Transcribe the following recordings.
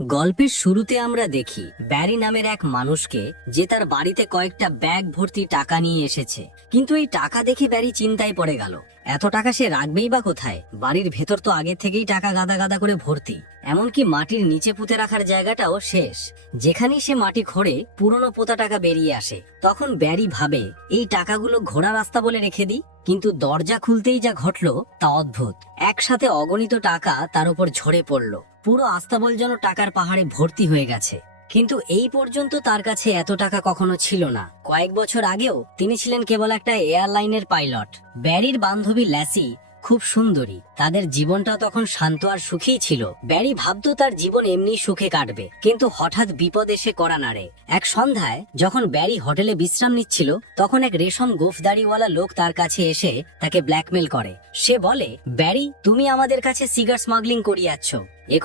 গল্পের শুরুতে আমরা দেখি ব্যারি নামের এক মানুষকে, যে তার বাড়িতে কয়েকটা ব্যাগ ভর্তি টাকা নিয়ে এসেছে। কিন্তু এই টাকা দেখে ব্যারি চিন্তায় পড়ে গেল। এত টাকা সে রাখবেই বা কোথায়? বাড়ির ভেতর তো আগে থেকেই টাকা গাদা গাদা করে ভর্তি, এমনকি মাটির নিচে পুঁতে রাখার জায়গাটাও শেষ। যেখানেই সে মাটি খোঁড়ে পুরনো পোতা টাকা বেরিয়ে আসে। তখন ব্যারি ভাবে, এই টাকাগুলো ঘোড়া রাস্তা বলে রেখে দিই। কিন্তু দরজা খুলতেই যা ঘটলো তা অদ্ভুত। একসাথে অগণিত টাকা তার উপর ঝরে পড়ল। পুরো আস্তাবল যেন টাকার পাহাড়ে ভর্তি হয়ে গেছে। কিন্তু এই পর্যন্ত তার কাছে এত টাকা কখনো ছিল না। কয়েক বছর আগেও তিনি ছিলেন কেবল একটা এয়ারলাইনের পাইলট। ব্যারির বান্ধবী ল্যাসি খুব সুন্দরী, তাদের জীবনটা তখন শান্ত আর সুখী ছিল। ব্যারি ভাবতো তার জীবন এমনি সুখে কাটবে, কিন্তু হঠাৎ বিপদ এসে কড়া নাড়ে। এক সন্ধ্যায় যখন ব্যারি হোটেলে বিশ্রাম নিচ্ছিল, তখন এক রেশম গোফদাড়িওয়ালা লোক তার কাছে এসে তাকে ব্ল্যাকমেল করে। সে বলে, ব্যারি, তুমি আমাদের কাছে সিগার স্মাগলিং করিয়াচ্ছ।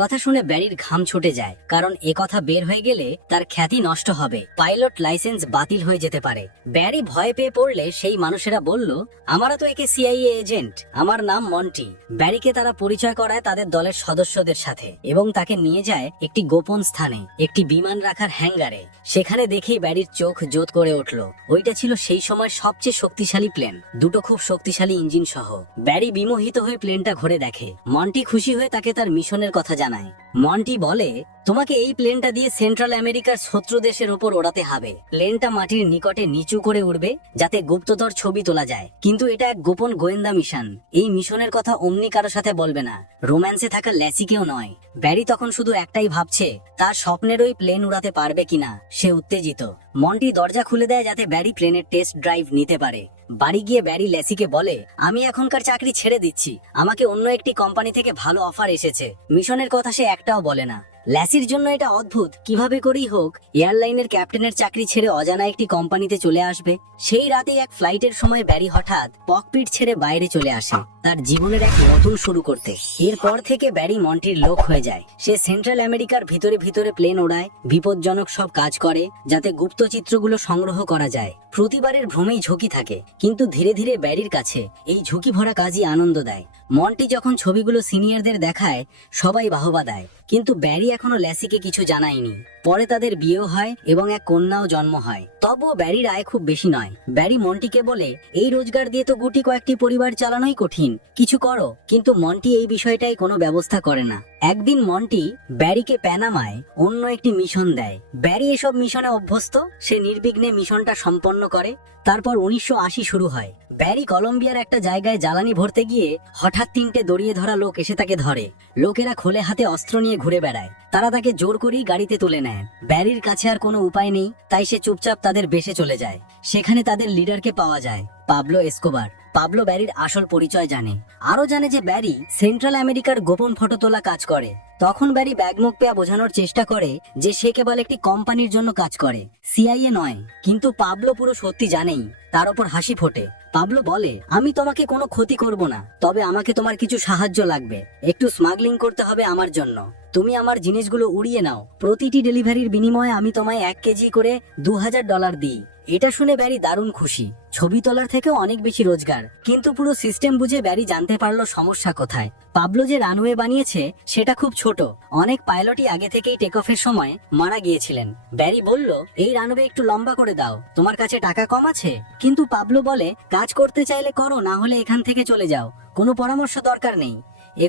কথা শুনে ব্যারির ঘাম ছুটে যায়, কারণ কথা বের হয়ে গেলে তার খ্যাতি নষ্ট হবে, পাইলট লাইসেন্স বাতিল হয়ে যেতে পারে। ব্যারি ভয় পেয়ে পড়লে সেই মানুষেরা বলল, আমরা তো একে সিআইএ এজেন্ট, আমার নাম মন্টি। ব্যারিকে তারা পরিচয় করায় তাদের দলের সদস্যদের সাথে এবং তাকে নিয়ে যায় একটি গোপন স্থানে, একটি বিমান রাখার হ্যাঙ্গারে। সেখানে দেখেই ব্যারির চোখ জোত করে উঠল। ওইটা ছিল সেই সময় সবচেয়ে শক্তিশালী প্লেন, দুটো খুব শক্তিশালী ইঞ্জিন সহ। ব্যারি বিমোহিত হয়ে প্লেনটা ঘুরে দেখে। মন্টি খুশি হয়ে তাকে তার মিশনের কথা জানায়। মন্টি বলে, তোমাকে এই প্লেনটা দিয়ে সেন্ট্রাল আমেরিকার শত্রু দেশের ওপর ওড়াতে হবে। প্লেনটা মাটির নিকটে নিচু করে উড়বে, যাতে গুপ্তধর ছবি তোলা যায়। কিন্তু এটা এক গোপন গোয়েন্দা মিশন। এই মিশনের কথা অমনি কারো সাথে বলবে না, রোম্যান্সে থাকা ল্যাসিকেও নয়। ব্যারি তখন শুধু একটাই ভাবছে, তার স্বপ্নের ওই প্লেন উড়াতে পারবে কিনা। সে উত্তেজিত। মন্টি দরজা খুলে দেয় যাতে ব্যারি প্লেনের টেস্ট ড্রাইভ নিতে পারে। বাড়ি গিয়ে ব্যারি ল্যাসিকে বলে, আমি এখনকার চাকরি ছেড়ে দিচ্ছি, আমাকে অন্য একটি কোম্পানি থেকে ভালো অফার এসেছে। মিশনের কথা সে একটাও বলে না। ল্যাসির জন্য এটা অদ্ভুত, কিভাবে করেই হোক এয়ারলাইনের ক্যাপ্টেনের চাকরি ছেড়ে অজানা একটি কোম্পানিতে চলে আসবে। সেই রাতে এক ফ্লাইটের সময় ব্যারি হঠাৎ ককপিট ছেড়ে বাইরে চলে আসে, তার জীবনের এক নতুন শুরু করতে। এরপর থেকে ব্যারি মন্টির লোক হয়ে যায়। সে সেন্ট্রাল আমেরিকার ভিতরে ভিতরে প্লেন ওড়ায়, বিপজ্জনক সব কাজ করে, যাতে গুপ্ত চিত্রগুলো সংগ্রহ করা যায়। প্রতিবারের ভ্রমেই ঝুঁকি থাকে, কিন্তু ধীরে ধীরে ব্যারির কাছে এই ঝুঁকি ভরা কাজই আনন্দ দেয়। মন্টি যখন ছবিগুলো সিনিয়রদের দেখায়, সবাই বাহবা দেয়। কিন্তু ব্যারি এখনো ল্যাসিকে কিছু জানায়নি। পরে তাদের বিয়েও হয় এবং এক কন্যাও জন্ম হয়। তবুও ব্যারির আয় খুব বেশি নয়। ব্যারি মন্টিকে বলে, এই রোজগার দিয়ে তো গুটি কয়েকটি পরিবার চালানোই কঠিন, কিছু করো। কিন্তু মন্টি এই বিষয়টাই কোনো ব্যবস্থা করে না। একদিন মন্টি ব্যারিকে প্যানামায় অন্য একটি মিশন দেয়। ব্যারি এসব মিশনে অভ্যস্ত, সে নির্বিঘ্নে মিশনটা সম্পন্ন করে। তারপর 1980 শুরু হয়। ব্যারি কলম্বিয়ার একটা জায়গায় জ্বালানি ভরতে গিয়ে হঠাৎ তিনটে দড়িয়ে ধরা লোক এসে তাকে ধরে। লোকেরা খোলে হাতে অস্ত্র নিয়ে ঘুরে বেড়ায়। তারা তাকে জোর করেই গাড়িতে তুলে নেয়। ব্যারির কাছে আর কোনো উপায় নেই, তাই সে চুপচাপ তাদের বেশে চলে যায়। সেখানে তাদের লিডারকে পাওয়া যায়, পাবলো এসকোবার। পাবলো ব্যারির আসল পরিচয় জানে, আরো জানে যে ব্যারি সেন্ট্রাল আমেরিকার গোপন ফটো তোলা কাজ করে। তখন ব্যারি ব্যাগমুখ পেয়া বোঝানোর চেষ্টা করে যে সে কেবল একটি কোম্পানির জন্য কাজ করে, সিআইএ নয়। কিন্তু পাবলো পুরো সত্যি জানেই। তার উপর হাসি ফোটে। পাবলো বলে, আমি তোমাকে কোনো ক্ষতি করব না, তবে আমাকে তোমার কিছু সাহায্য লাগবে। একটু স্মাগলিং করতে হবে আমার জন্য। তুমি আমার জিনিসগুলো উড়িয়ে নাও, প্রতিটি ডেলিভারির বিনিময়ে আমি তোমায় 1 কেজি করে $2000 দিই। এটা শুনে ব্যারি দারুণ খুশি। ছবি তোলার থেকেও অনেক বেশি রোজগার। কিন্তু পুরো সিস্টেম বুঝে ব্যারি জানতে পারলো সমস্যা কোথায়। পাবলো যে রানওয়ে বানিয়েছে সেটা খুব ছোট। অনেক পাইলটই আগে থেকেই টেক অফের সময় মারা গিয়েছিলেন। ব্যারি বলল, এই রানওয়ে একটু লম্বা করে দাও, তোমার কাছে টাকা কম আছে? কিন্তু পাবলো বলে, কাজ করতে চাইলে করো, না হলে এখান থেকে চলে যাও, কোনো পরামর্শ দরকার নেই।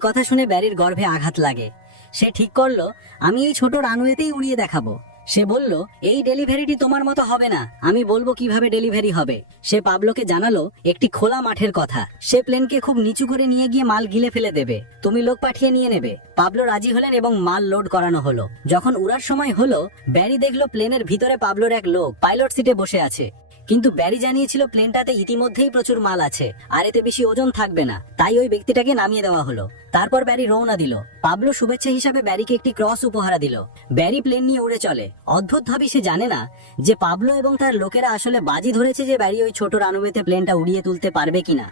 কথা শুনে ব্যারির গর্ভে আঘাত লাগে। সে ঠিক করলো, আমি এই ছোট রানওয়েতেই উড়িয়ে দেখাবো। সে বলল, এই ডেলিভারিটি তোমার মতো হবে না, আমি বলবো কিভাবে ডেলিভারি হবে। সে পাবলোকে জানালো একটি খোলা মাঠের কথা। সে প্লেনকে খুব নিচু করে নিয়ে গিয়ে মাল গিলে ফেলে দেবে, তুমি লোক পাঠিয়ে নিয়ে নেবে। পাবলো রাজি হলেন এবং মাল লোড করানো হলো। যখন উড়ার সময় হলো, ব্যারি দেখলো প্লেনের ভিতরে পাবলোর এক লোক পাইলট সিটে বসে আছে। কিন্তু ব্যারি জানিয়েছিল প্লেনটাতে ইতিমধ্যেই প্রচুর মাল আছে, আর এতে বেশি ওজন থাকবে না, তাই ওই ব্যক্তিটাকে নামিয়ে দেওয়া হলো। তারপর ব্যারি রওনা দিল। পাবলো শুভেচ্ছা হিসাবে ব্যারিকে একটি ক্রস উপহার দিল। ব্যারি প্লেন নিয়ে উড়ে চলে। অদ্ভুত ভাবে সে জানে না যে পাবলো এবং তার লোকেরা আসলে বাজি ধরেছে যে ব্যারি ওই ছোট রানওয়েতে প্লেনটা উড়িয়ে তুলতে পারবে কিনা।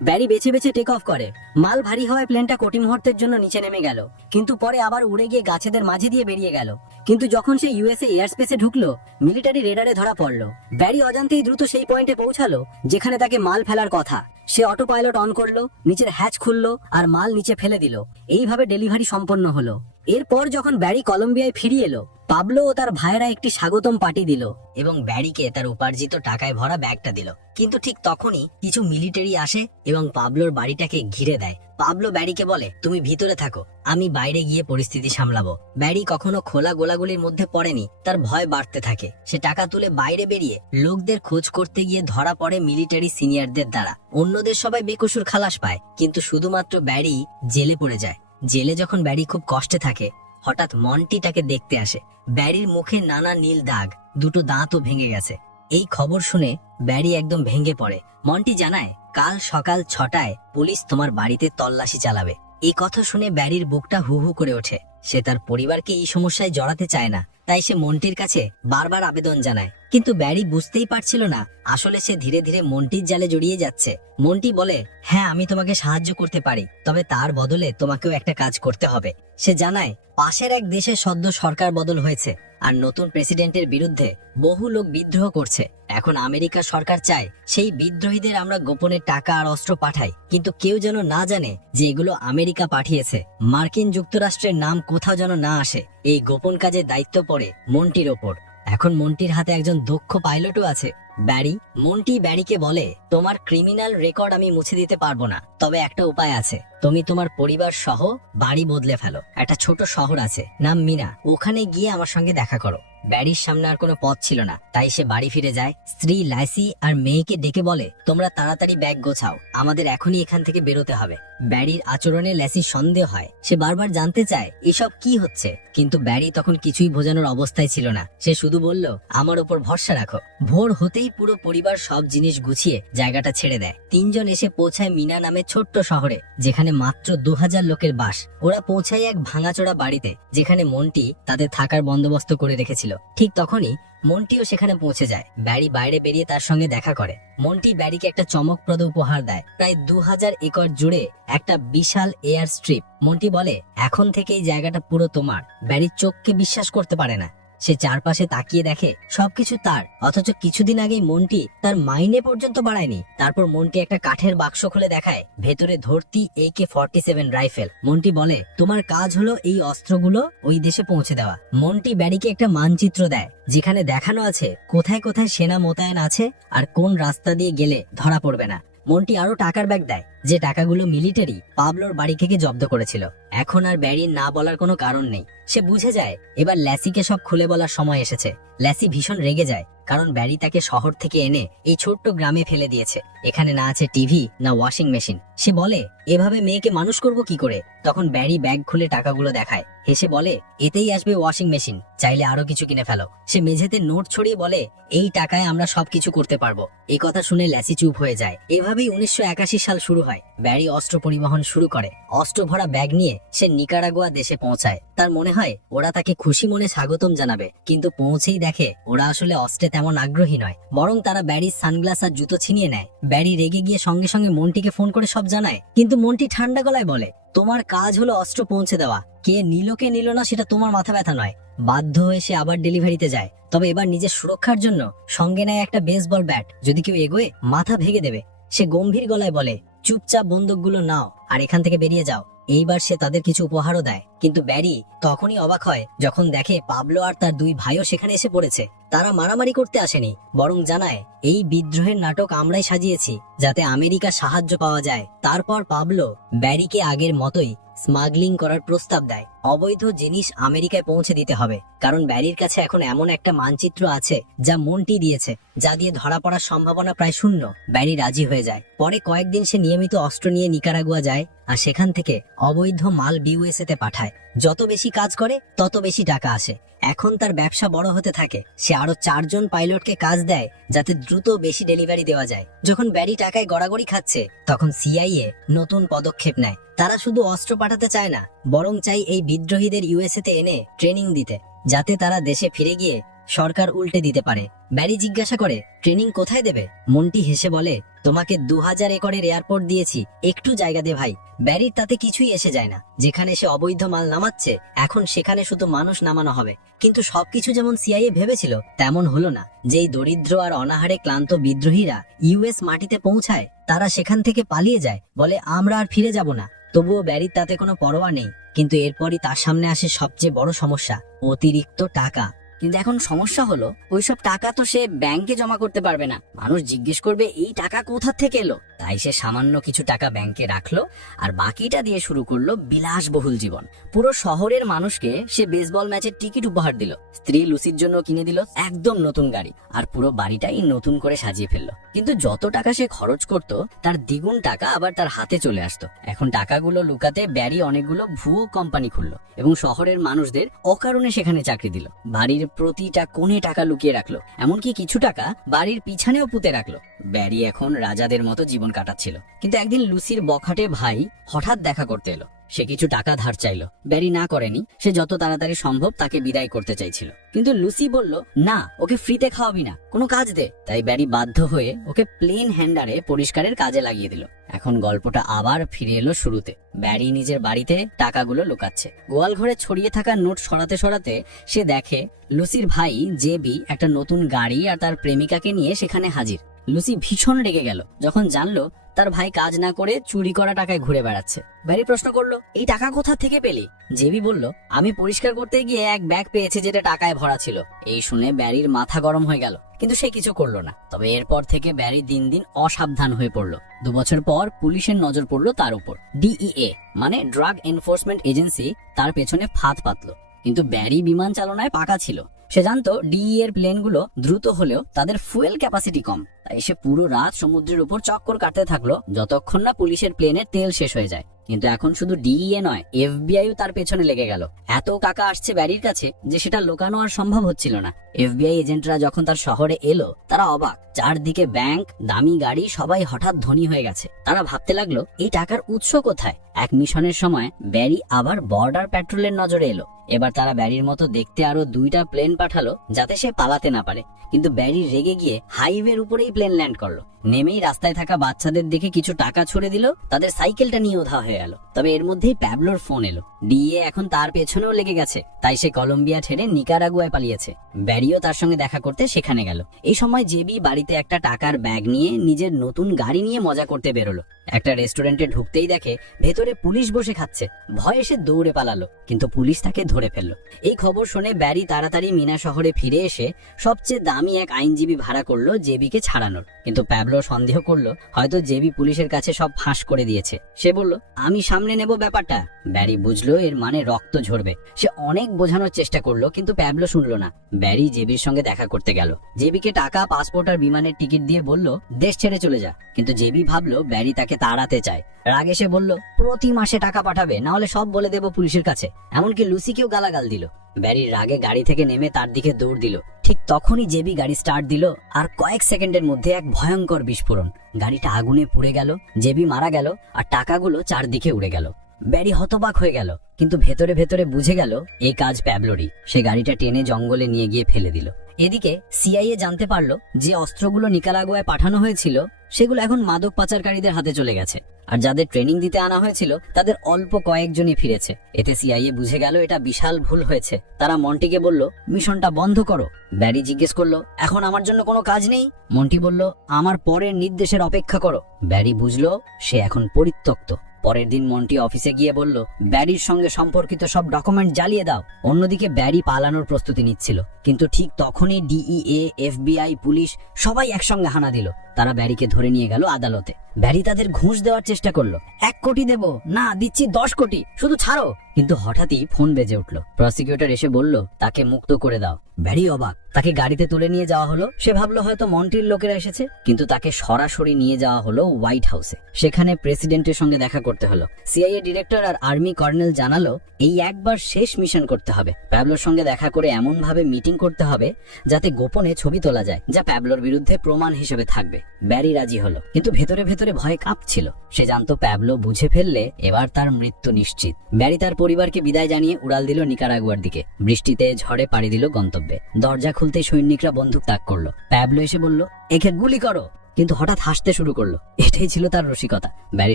ব্যারি বেছে বেছে টেক অফ করে। মাল ভারী হওয়ায় প্লেনটা কোটি মুহূর্তের জন্য নিচে নেমে গেল, কিন্তু পরে আবার উড়ে গিয়ে গাছেদের মাঝে দিয়ে বেরিয়ে গেল। কিন্তু যখন সে ইউএসএ এয়ার স্পেসে ঢুকলো, মিলিটারি রেডারে ধরা পড়লো। ব্যারি অজান্তেই দ্রুত সেই পয়েন্টে পৌঁছালো যেখানে তাকে মাল ফেলার কথা। সে অটো পাইলট অন করলো, নিচের হ্যাচ খুললো আর মাল নিচে ফেলে দিল। এইভাবে ডেলিভারি সম্পন্ন হলো। এরপর যখন ব্যারি কলম্বিয়ায় ফিরে এলো, পাবলো ও তার ভাইয়েরা একটি স্বাগতম পার্টি দিল এবং ব্যারিকে তার উপার্জিত টাকায় ভরা ব্যাগটা দিল। কিন্তু ঠিক তখনই কিছু মিলিটারি আসে এবং পাবলোর বাড়িটাকে ঘিরে দেয়। পাবলো ব্যারিকে বলে, তুমি ভিতরে থাকো, আমি বাইরে গিয়ে পরিস্থিতি সামলাবো। ব্যারি কখনো খোলা গোলাগুলির মধ্যে পড়েনি, তার ভয় বাড়তে থাকে। সে টাকা তুলে বাইরে বেরিয়ে লোকদের খোঁজ করতে গিয়ে ধরা পড়ে মিলিটারি সিনিয়রদের দ্বারা। অন্যদের সবাই বেকসুর খালাস পায়, কিন্তু শুধুমাত্র ব্যারি জেলে পড়ে যায়। জেলে যখন ব্যারি খুব কষ্টে থাকে, হঠাৎ মন্টি তাকে দেখতে আসে। ব্যারির মুখে নানা নীল দাগ, দুটো দাঁতও ভেঙে গেছে। এই খবর শুনে ব্যারি একদম ভেঙে পড়ে। মন্টি জানায়, কাল সকাল 6টায় পুলিশ তোমার বাড়িতে তল্লাশি চালাবে। এই কথা শুনে ব্যারির বুকটা হু হু করে ওঠে। সে তার পরিবারকে এই সমস্যায় জড়াতে চায় না, তাই সে মন্টির কাছে বারবার আবেদন জানায়। কিন্তু ব্যারি বুঝতেই পারছিল না আসলে সে ধীরে ধীরে মন্টির জালে জড়িয়ে যাচ্ছে। মন্টি বলে, হ্যাঁ আমি তোমাকে সাহায্য করতে পারি, তবে তার বদলে তোমাকেও একটা কাজ করতে হবে। সে জানায়, পাশের এক দেশে সদ্য সরকার বদল হয়েছে আর নতুন প্রেসিডেন্টের বিরুদ্ধে বহু লোক বিদ্রোহ করছে। এখন আমেরিকা সরকার চায় সেই বিদ্রোহীদের আমরা গোপনে টাকা আর অস্ত্র পাঠাই, কিন্তু কেউ যেন না জানে যে এগুলো আমেরিকা পাঠিয়েছে। মার্কিন যুক্তরাষ্ট্রের নাম কোথাও যেন না আসে। এই গোপন কাজের দায়িত্ব পড়ে মন্টির ওপর। এখন মন্টির হাতে একজন দক্ষ পাইলটও আছে, ব্যারি। মন্টি ব্যারিকে বলে, তোমার ক্রিমিনাল রেকর্ড আমি মুছে দিতে পারবো না, তবে একটা উপায় আছে। তুমি তোমার পরিবার সহ বাড়ি বদলে ফেলো। একটা ছোট শহর আছে, নাম মিনা, ওখানে গিয়ে আমার সঙ্গে দেখা করো। ব্যারির সামনে আর কোনো পথ ছিল না, তাই সে বাড়ি ফিরে যায়। স্ত্রী লাইসি আর মেয়েকে ডেকে বলে, তোমরা তাড়াতাড়ি ব্যাগ গোছাও, আমাদের এখনই এখান থেকে বেরোতে হবে। ব্যারির আচরণে ল্যাসির সন্দেহ হয়। সে বারবার জানতে চায় এসব কি হচ্ছে, কিন্তু ব্যারি তখন কিছুই বোঝানোর অবস্থায় ছিল না। সে শুধু বলল, আমার উপর ভরসা রাখো। ভোর হতেই পুরো পরিবার সব জিনিস গুছিয়ে জায়গাটা ছেড়ে দেয়। তিনজন এসে পৌঁছায় মিনা নামে ছোট্ট শহরে, যেখানে মাত্র 2000 লোকের বাস। ওরা পৌঁছায় এক ভাঙাচোরা বাড়িতে, যেখানে মন্টি তাদের থাকার বন্দোবস্ত করে রেখেছিল। ঠিক তখনই মন্টিও সেখানে পৌঁছে যায়। ব্যারি বাইরে বেরিয়ে তার সঙ্গে দেখা করে। মন্টি ব্যারিকে একটা চমকপ্রদ উপহার দেয়, প্রায় 2000 একর জুড়ে একটা বিশাল এয়ার স্ট্রিপ। মন্টি বলে, এখন থেকে এই জায়গাটা পুরো তোমার। ব্যারির চোখকে বিশ্বাস করতে পারে না। সে চারপাশে তাকিয়ে দেখে সবকিছু তার, অথচ কিছুদিন আগেই মন্টি তার মাইনে পর্যন্ত বাড়ায়নি। তারপর মন্টি একটা কাঠের বাক্স খুলে দেখায়, ভেতরে ধর্তি AK-47 রাইফেল। মন্টি বলে, তোমার কাজ হলো এই অস্ত্রগুলো ওই দেশে পৌঁছে দেওয়া। মন্টি ব্যারিকে একটা মানচিত্র দেয়, যেখানে দেখানো আছে কোথায় কোথায় সেনা মোতায়েন আছে আর কোন রাস্তা দিয়ে গেলে ধরা পড়বে না। মন্টি আরো টাকার ব্যাগ দেয়, যে টাকাগুলো মিলিটারি পাবলোর বাড়ি থেকে জব্দ করেছিল। এখন আর ব্যারির না বলার কোনো কারণ নেই। সে বুঝে যায় এবার ল্যাসিকে সব খুলে বলার সময় এসেছে। ল্যাসি ভীষণ রেগে যায়, কারণ ব্যারি তাকে শহর থেকে এনে এই ছোট্ট গ্রামে ফেলে দিয়েছে। এখানে না আছে টিভি, না ওয়াশিং মেশিন। সে বলে, এভাবে মেয়েকে মানুষ করব কি করে? তখন ব্যারি ব্যাগ খুলে টাকাগুলো দেখায়, হেসে বলে, এতেই আসবে ওয়াশিং মেশিন, চাইলে আরো কিছু কিনে ফেলো। সে মেঝেতে নোট ছড়িয়ে বলে, এই টাকায় আমরা সবকিছু করতে পারবো। এই কথা শুনে ল্যাসি চুপ হয়ে যায়। এভাবেই 1981 সাল শুরু হয়। ব্যারি অস্ত্র পরিবহন শুরু করে। অস্ত্র ভরা ব্যাগ নিয়ে সে নিকারাগুয়া দেশে পৌঁছায়। তার মনে হয় ওরা তাকে খুশি মনে স্বাগতম জানাবে, কিন্তু পৌঁছেই দেখে ওরা আসলে অস্ত্রে তেমন আগ্রহী নয়, বরং তারা ব্যারির সানগ্লাস আর জুতো ছিনিয়ে নেয়। ব্যারি রেগে গিয়ে সঙ্গে সঙ্গে মন্টিকে ফোন করে সব জানায়, কিন্তু মন্টি ঠান্ডা গলায় বলে, তোমার কাজ হলো অস্ত্র পৌঁছে দেওয়া, কে নিল কে নিল না সেটা তোমার মাথা ব্যথা নয়। বাধ্য হয়ে সে আবার ডেলিভারিতে যায়, তবে এবার নিজের সুরক্ষার জন্য সঙ্গে নেয় একটা বেসবল ব্যাট, যদি কেউ এগোয় মাথা ভেঙে দেবে। সে গম্ভীর গলায় বলে, চুপচাপ বন্দুকগুলো নাও আর এখান থেকে বেরিয়ে যাও। এইবার সে তাদের কিছু উপহারও দেয়, কিন্তু ব্যারি তখনই অবাক হয় যখন দেখে পাবলো আর তার দুই ভাইও সেখানে এসে পড়েছে। তারা মারামারি করতে আসেনি, বরং জানায় এই বিদ্রোহের নাটক আমরাই সাজিয়েছি, যাতে আমেরিকা সাহায্য পাওয়া যায়। তারপর পাবলো ব্যারিকে আগের মতোই স্মাগলিং করার প্রস্তাব দেয়। অবৈধ জিনিস আমেরিকায় পৌঁছে দিতে হবে, কারণ ব্যারির কাছে এখন এমন একটা মানচিত্র আছে যা মন্টি দিয়েছে, যা দিয়ে ধরা পড়ার সম্ভাবনা প্রায় শূন্য। ব্যারি রাজি হয়ে যায়। পরে কয়েকদিন সে নিয়মিত অস্ত্র নিয়ে নিকারাগুয়া যায় আর সেখান থেকে অবৈধ মাল ইউএসএ তে পাঠায়। যত বেশি কাজ করে তত বেশি টাকা আসে। এখন তার ব্যবসা বড় হতে থাকে। সে আরো 4 জন পাইলটকে কাজ দেয়, যাতে দ্রুত বেশি ডেলিভারি দেওয়া যায়। যখন ব্যারি টাকায় গড়াগড়ি খাচ্ছে, তখন সিআইএ নতুন পদক্ষেপ নেয়। তারা শুধু অস্ত্র পাঠাতে চায় না, বরং চাই এই বিদ্রোহীদের ইউএসএ তে এনে ট্রেনিং দিতে, যাতে তারা দেশে ফিরে গিয়ে সরকার উল্টে দিতে পারে। ব্যারি জিজ্ঞাসা করে, ট্রেনিং কোথায় দেবে? মন্টি হেসে বলে, তোমাকে 2000 একরের এয়ারপোর্ট দিয়েছি, একটু জায়গা দে ভাই। ব্যারির তাতে কিছুই এসে যায় না। যেখানে সে অবৈধ মাল নামাচ্ছে, এখন সেখানে শুধু মানুষ নামানো হবে। কিন্তু সবকিছু যেমন সিআইএ ভেবেছিল তেমন হলো না। যেই দরিদ্র আর অনাহারে ক্লান্ত বিদ্রোহীরা ইউএস মাটিতে পৌঁছায়, তারা সেখান থেকে পালিয়ে যায়, বলে আমরা আর ফিরে যাব না। তবুও ব্যারির তাতে কোনো পরোয়া নেই। কিন্তু এরপরই তার সামনে আসে সবচেয়ে বড় সমস্যা, অতিরিক্ত টাকা। কিন্তু এখন সমস্যা হলো, ওইসব টাকা তো সে ব্যাংকে জমা করতে পারবে না। মানুষ জিজ্ঞেস করবে এই টাকা কোথা থেকে এলো। তাই সে সামান্য কিছু টাকা ব্যাংকে রাখলো আর বাকিটা দিয়ে শুরু করলো বিলাসবহুল জীবন। পুরো শহরের মানুষকে সে বেসবল ম্যাচের টিকিট উপহার দিল, স্ত্রী লুসির জন্য কিনে দিল একদম নতুন গাড়ি, আর পুরো বাড়িটাই নতুন করে সাজিয়ে ফেললো। কিন্তু যত টাকা সে খরচ করত, তার দ্বিগুণ টাকা আবার তার হাতে চলে আসতো। এখন টাকাগুলো লুকাতে ব্যারি অনেকগুলো ভুয়ো কোম্পানি খুললো এবং শহরের মানুষদের অকারণে সেখানে চাকরি দিল। বাড়ির প্রতিটা কোণে টাকা লুকিয়ে রাখলো, এমনকি কিছু টাকা বাড়ির পিছনেও পুঁতে রাখলো। ব্যারি এখন রাজাদের মতো জীবন কাটাচ্ছিল। কিন্তু একদিন লুসির বখাটে ভাই হঠাৎ দেখা করতে এলো। সে কিছু টাকা ধার চাইলো। ব্যারি না করেনি, সে যত তাড়াতাড়ি সম্ভব তাকে বিদায় করতে চাইছিল। কিন্তু লুসি বলল, না, ওকে ফ্রিতে খাওয়াবি না, কোনো কাজ দে। তাই ব্যারি বাধ্য হয়ে ওকে প্লেন হ্যান্ডারে পরিষ্কারের কাজে লাগিয়ে দিল। এখন গল্পটা আবার ফিরে এলো শুরুতে। ব্যারি নিজের বাড়িতে টাকাগুলো লুকাচ্ছে। গোয়াল ঘরে ছড়িয়ে থাকা নোট সরাতে সরাতে সে দেখে লুসির ভাই জেবি একটা নতুন গাড়ি আর তার প্রেমিকাকে নিয়ে সেখানে হাজির। লুসি ভীষণ রেগে গেল যখন জানলো তার ভাই কাজ না করে চুরি করা টাকায় ঘুরে বেড়াচ্ছে। ব্যারি প্রশ্ন করলো, এই টাকা কোথা থেকে পেলি? জেবি বলল, আমি পরিষ্কার করতে গিয়ে এক ব্যাগ পেয়েছি যেটা টাকায় ভরা ছিল। এই শুনে ব্যারির মাথা গরম হয়ে গেল, কিন্তু সে কিছু করলো না। তবে এরপর থেকে ব্যারি দিন দিন অসাবধান হয়ে পড়লো। 2 বছর পর পুলিশের নজর পড়লো তার উপর। ডিইএ মানে ড্রাগ এনফোর্সমেন্ট এজেন্সি তার পেছনে ফাঁদ পাতলো। কিন্তু ব্যারি বিমান চালনায় পাকা ছিল। সে জানতো ডিই এর প্লেনগুলো দ্রুত হলেও তাদের ফুয়েল ক্যাপাসিটি কম। তাই সে পুরো রাত সমুদ্রের উপর চক্কর কাটতে থাকলো যতক্ষণ না পুলিশের প্লেনের তেল শেষ হয়ে যায়। কিন্তু এখন শুধু ডিইএ নয়, এফবিআইও তার পেছনে লেগে গেল। এত টাকা আসছে ব্যারির কাছে যে সেটা লুকানো আর সম্ভব হচ্ছিল না। এফবিআই এজেন্টরা যখন তার শহরে এলো, তারা অবাক। চারদিকে ব্যাংক, দামি গাড়ি, সবাই হঠাৎ ধনী হয়ে গেছে। তারা ভাবতে লাগলো এই টাকার উৎস কোথায়। এক মিশনের সময় ব্যারি আবার বর্ডার প্যাট্রোলের নজরে এলো। এবার তারা ব্যারির মতো দেখতে আরো 2টা প্লেন পাঠালো যাতে সে পালাতে না পারে। কিন্তু ব্যারি রেগে গিয়ে হাইওয়ের উপরেই প্লেন ল্যান্ড করলো। নেমেই রাস্তায় থাকা বাচ্চাদের দেখে কিছু টাকা ছুড়ে দিল, তাদের সাইকেলটা নিয়ে উধাও হয়ে গেল। তবে এর মধ্যেই প্যাবলোর ফোন এলো। ডিএ এখন তার পেছনেও লেগে গেছে, তাই সে কলম্বিয়া ছেড়ে নিকারাগুয়ায় পালিয়েছে। ব্যারিও তার সঙ্গে দেখা করতে সেখানে গেল। এই সময় জেবি বাড়িতে একটা টাকার ব্যাগ নিয়ে নিজের নতুন গাড়ি নিয়ে মজা করতে বেরোলো। একটা রেস্টুরেন্টে ঢুকতেই দেখে ভেতরে পুলিশ বসে খাচ্ছে। ভয়ে সে দৌড়ে পালালো, কিন্তু পুলিশ তাকে ধরে ফেললো। এই খবর শুনে ব্যারি তাড়াতাড়ি মিনা শহরে ফিরে এসে সবচেয়ে দামি এক আইনজীবী ভাড়া করলো জেবিকে ছাড়ানোর। কিন্তু প্যাবলো সন্দেহ করলো হয়তো জেবি পুলিশের কাছে সব ফাঁস করে দিয়েছে। সে বলল, আমি সামনে নেব ব্যাপারটা। ব্যারি বুঝলো এর মানে রক্ত ঝরবে। সে অনেক বোঝানোর চেষ্টা করলো, কিন্তু প্যাবলো শুনলো না। ব্যারি জেবির সঙ্গে দেখা করতে গেল। জেবিকে টাকা, পাসপোর্ট আর বিমানের টিকিট দিয়ে বলল দেশ ছেড়ে চলে যা। কিন্তু জেবি ভাবলো ব্যারি তাকে তাড়াতে চায়। রাগে সে বলল, প্রতি মাসে টাকা পাঠাবে, না হলে সব বলে দেব পুলিশের কাছে। এমনকি লুসিকেও গালাগাল দিল। ব্যারির রাগে গাড়ি থেকে নেমে তার দিকে দৌড় দিল। ঠিক তখনই জেবি গাড়ি স্টার্ট দিল আর কয়েক সেকেন্ডের মধ্যে এক ভয়ঙ্কর বিস্ফোরণ। গাড়িটা আগুনে পুড়ে গেল, জেবি মারা গেল আর টাকাগুলো চারদিকে উড়ে গেল। ব্যারি হতবাক হয়ে গেল, কিন্তু ভেতরে ভেতরে বুঝে গেল এই কাজ প্যাবলোরই। সে গাড়িটা টেনে জঙ্গলে নিয়ে গিয়ে ফেলে দিল। এদিকে সিআইএ জানতে পারলো যে অস্ত্রগুলো নিকারাগুয়ায় পাঠানো হয়েছিল সেগুলো এখন মাদক পাচারকারীদের হাতে চলে গেছে। আর যাদের ট্রেনিং দিতে আনা হয়েছিল তাদের অল্প কয়েকজনই ফিরেছে। এতে সিআইএ বুঝে গেল এটা বিশাল ভুল হয়েছে। তারা মন্টিকে বলল, মিশনটা বন্ধ করো। ব্যারি জিজ্ঞেস করলো, এখন আমার জন্য কোনো কাজ নেই? মন্টি বলল, আমার পরের নির্দেশের অপেক্ষা করো। ব্যারি বুঝলো সে এখন পরিত্যক্ত। পরের দিন মন্টি অফিসে গিয়ে বলল, ব্যারির সঙ্গে সম্পর্কিত সব ডকুমেন্ট জ্বালিয়ে দাও। অন্যদিকে ব্যারি পালানোর প্রস্তুতি নিচ্ছিল, কিন্তু ঠিক তখনই ডিইএ, এফবিআই, পুলিশ সবাই একসঙ্গে হানা দিল। তারা ব্যারিকে ধরে নিয়ে গেল আদালতে। ব্যারি তাদের ঘুষ দেওয়ার চেষ্টা করলো। 1 কোটি দেব, না দিচ্ছি 10 কোটি, শুধু ছাড়ো। কিন্তু হঠাৎই ফোন বেজে উঠলো। প্রসিকিউটর এসে বলল তাকে মুক্ত করে দাও। ব্যারি অবাক। তাকে গাড়িতে তুলে নিয়ে যাওয়া হলো। সে ভাবলো হয়তো মন্টির লোকেরা এসেছে, কিন্তু তাকে সরাসরি নিয়ে যাওয়া হলো হোয়াইট হাউসে। সেখানে প্রেসিডেন্টের সঙ্গে দেখা করতে হলো। সিআইএ ডিরেক্টর আর আর্মি কর্নেল জানালো এই একবার শেষ মিশন করতে হবে। প্যাবলোর সঙ্গে দেখা করে এমন ভাবে মিটিং করতে হবে যাতে গোপনে ছবি তোলা যায়, যা প্যাবলোর বিরুদ্ধে প্রমাণ হিসেবে থাকবে। ব্যারি রাজি হলো, কিন্তু ভেতরে ভেতরে ভয় কাঁপছিল। সে জানতো প্যাবলো বুঝে ফেললে এবার তার মৃত্যু নিশ্চিত। ব্যারি তার পরিবারকে বিদায় জানিয়ে উড়াল দিল নিকারাগুয়ার দিকে। বৃষ্টিতে ঝড়ে পাড়ি দিল গন্তব্যে। দরজা খুলতেই সৈনিকরা বন্দুক তাক করলো। প্যাবলো এসে বলল, একে গুলি করো। কিন্তু হঠাৎ হাসতে শুরু করলো। এটাই ছিল তার রসিকতা। ব্যারি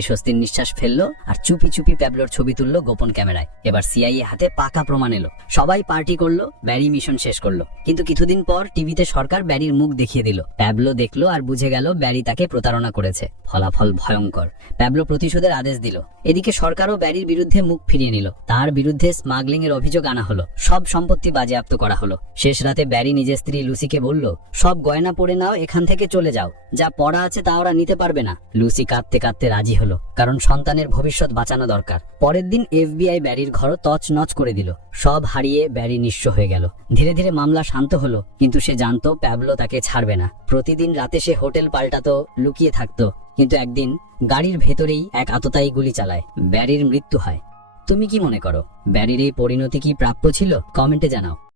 স্বস্তির নিঃশ্বাস ফেললো আর চুপি চুপি প্যাবলোর ছবি তুললো গোপন ক্যামেরায়। এবার সিআইএ হাতে পাকা প্রমাণ এলো। সবাই পার্টি করলো, ব্যারি মিশন শেষ করলো। কিন্তু কিছুদিন পর টিভিতে সরকার ব্যারির মুখ দেখিয়ে দিল। প্যাবলো দেখলো আর বুঝে গেল ব্যারি তাকে প্রতারণা করেছে। ফলাফল ভয়ঙ্কর। প্যাবলো প্রতিশোধের আদেশ দিল। এদিকে সরকারও ব্যারির বিরুদ্ধে মুখ ফিরিয়ে নিল। তার বিরুদ্ধে স্মাগলিং এর অভিযোগ আনা হলো। সব সম্পত্তি বাজেয়াপ্ত করা হলো। শেষ রাতে ব্যারি নিজের স্ত্রী লুসিকে বলল, সব গয়না পরে নাও, এখান থেকে চলে যাও। যা পড়া আছে তা ওরা নিতে পারবে না। লুসি কাঁদতে কাঁদতে রাজি হলো, কারণ সন্তানের ভবিষ্যৎ বাঁচানো দরকার। পরের দিন এফবিআই ব্যারির ঘর তছনছ করে দিল। সব হারিয়ে ব্যারি নিঃস্ব হয়ে গেল। ধীরে ধীরে মামলা শান্ত হলো, কিন্তু সে জানতো প্যাবলো তাকে ছাড়বে না। প্রতিদিন রাতে সে হোটেল পাল্টাতো, লুকিয়ে থাকতো। কিন্তু একদিন গাড়ির ভেতরেই এক আততায়ী গুলি চালায়। ব্যারির মৃত্যু হয়। তুমি কি মনে করো, ব্যারির এই পরিণতি কি প্রাপ্য ছিল? কমেন্টে জানাও।